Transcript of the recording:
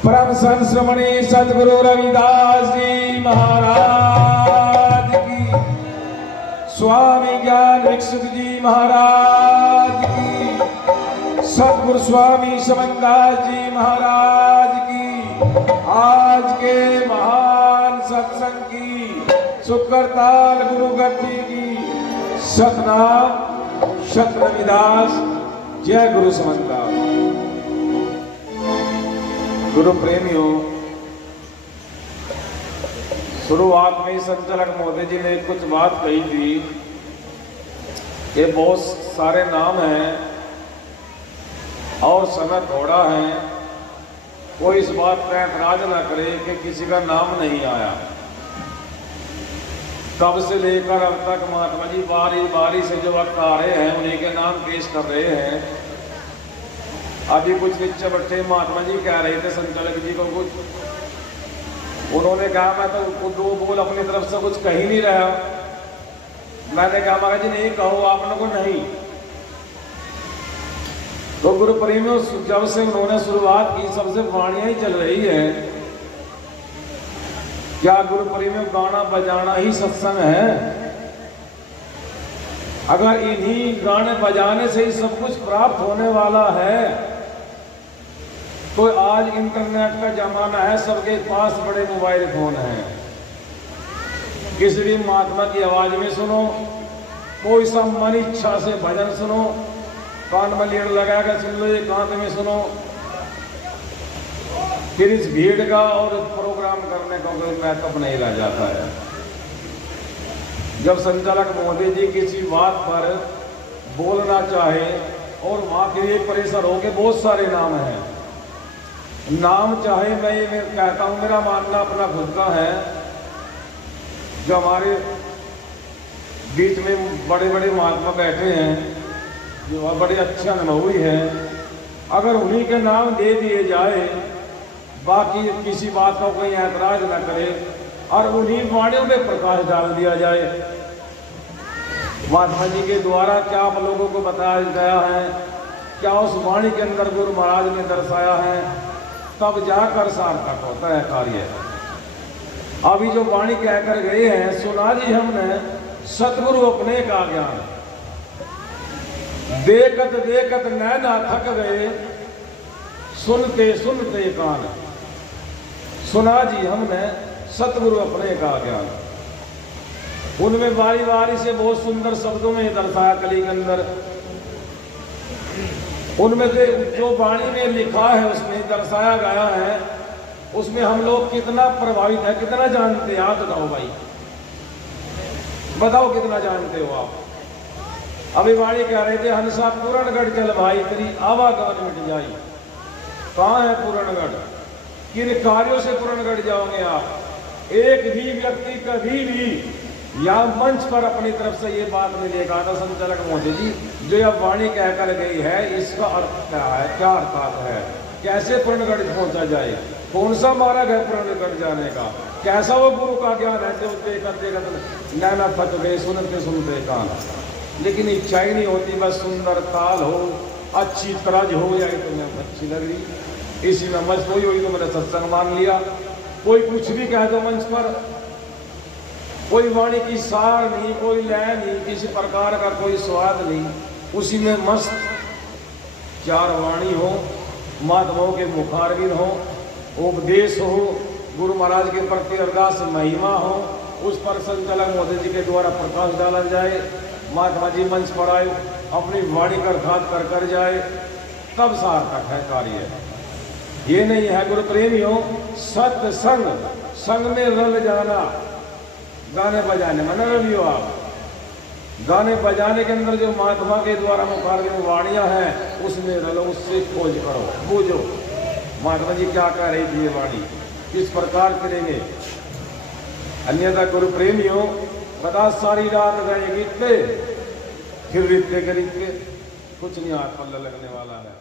परम संत श्रमणी सदगुरु रविदास जी महाराज की, स्वामी ज्ञान विकसित जी महाराज की, सदगुरु स्वामी समनदास जी महाराज की, आज के महान सत्संग की सुकरताल गुरु गद्दी की सतनाम सत रविदास। जय गुरु समनदास। गुरु प्रेमियों, शुरुआत में ही संचालक महोदय जी ने कुछ बात कही थी कि बहुत सारे नाम हैं और समय थोड़ा है, कोई इस बात का ऐतराज ना करे कि किसी का नाम नहीं आया। तब से लेकर अब तक महात्मा जी बारी बारी से जो वक्त आ रहे हैं उन्हीं के नाम पेश कर रहे हैं। अभी कुछ नीचे बैठे महात्मा जी कह रहे थे संचालक जी को कुछ, उन्होंने कहा मैं तो दो बोल अपनी तरफ से कुछ कह ही नहीं रहा। मैंने कहा महाराज जी नहीं कहो आप लोगों को नहीं। तो गुरु प्रेमियों, जब से उन्होंने शुरुआत की सबसे वाणियां ही चल रही है। क्या गुरु प्रेमियों गाना बजाना ही सत्संग है? अगर इन्हीं गाने बजाने से ही सब कुछ प्राप्त होने वाला है तो आज इंटरनेट का जमाना है, सबके पास बड़े मोबाइल फोन हैं। किसी भी महात्मा की आवाज में सुनो, कोई सा मन इच्छा से भजन सुनो, कान में लीड लगा कर सुन लो, ये कान में सुनो। फिर इस भीड़ का और प्रोग्राम करने का कोई महत्व नहीं रह जाता है। जब संचालक महोदय जी किसी बात पर बोलना चाहे और वहां के लिए परेशान हो के बहुत सारे नाम हैं, नाम चाहे मैं ये कहता हूं, मेरा मानना अपना खुद का है। जो हमारे बीच में बड़े बड़े महात्मा बैठे हैं जो बड़े अच्छे अनुभवी हैं, अगर उन्हीं के नाम दे दिए जाए, बाकी किसी बात का कोई ऐतराज न करे और उन्हीं वाणियों में प्रकाश डाल दिया जाए। महात्मा जी के द्वारा क्या आप लोगों को बताया गया है, क्या उस वाणी के अंदर गुरु महाराज ने दर्शाया है, तब जाकर सार्थक होता है कार्य। अभी जो वाणी कहकर गए हैं, सुना जी हमने सतगुरु अपने का ज्ञान, देखत देखत नैना थक गए, सुनते सुनते कान। सुना जी हमने सतगुरु अपने का ज्ञान। उनमें बारी बारी से बहुत सुंदर शब्दों में दर्शाया कली के अंदर। उनमें से जो वाणी में लिखा है उसमें दर्शाया गया है, उसमें हम लोग कितना प्रभावित है, कितना जानते हैं? आप बताओ भाई, बताओ कितना जानते हो आप? अभी वाणी कह रहे थे, हंसा पूरणगढ़ चल भाई, तेरी आवागमन मिट जाई। कहाँ है पूरणगढ़? किन कार्यों से पूरणगढ़ जाओगे आप? एक भी व्यक्ति कभी भी या मंच पर अपनी तरफ से ये बात नहीं लेगा था संचालक महोदय जी, जो यह वाणी कहकर गई है इसका अर्थ क्या है, क्या अर्थात है, कैसे पूरणगढ़ पहुंचा जाए, कौन सा मार्ग है पूरणगढ़ जाने का, कैसा वो गुरु का ज्ञान है जो देखत देखत नैना थक गए, सुनते सुनते कान। लेकिन इच्छा ही नहीं होती, बस सुंदर ताल हो, अच्छी तरज हो, या तुम्हें अच्छी लग रही, इसी में मस्त हुई तो मैंने सत्संग मान लिया। कोई कुछ भी कह दो मंच पर, कोई वाणी की सार नहीं, कोई लय नहीं, किसी प्रकार का कोई स्वाद नहीं, उसी में मस्त चार वाणी हो, महात्माओं के मुखारविंद हो, उपदेश हो, गुरु महाराज के प्रति अरदास महिमा हो, उस पर संचालक महोदय जी के द्वारा प्रकाश डाला जाए, महात्मा जी मंच पर आए, अपनी वाणी का अर्थात कर जाए, तब सार्थक है कार्य। ये नहीं है गुरु प्रेमियों सत्संग, संग में रल जाना, गाने बजाने में न रलियो आप। गाने बजाने के अंदर जो महात्मा के द्वारा मुखारविंद वाणियां हैं उसमें रलो, उससे खोज करो, बूझो महात्मा जी क्या कह रही थी, ये वाणी किस प्रकार करेंगे। अन्यथा गुरु प्रेमियों बता सारी रात गए गीते, फिर रित्ते के रित्ते कुछ नहीं हाथ पल्ला लगने वाला है।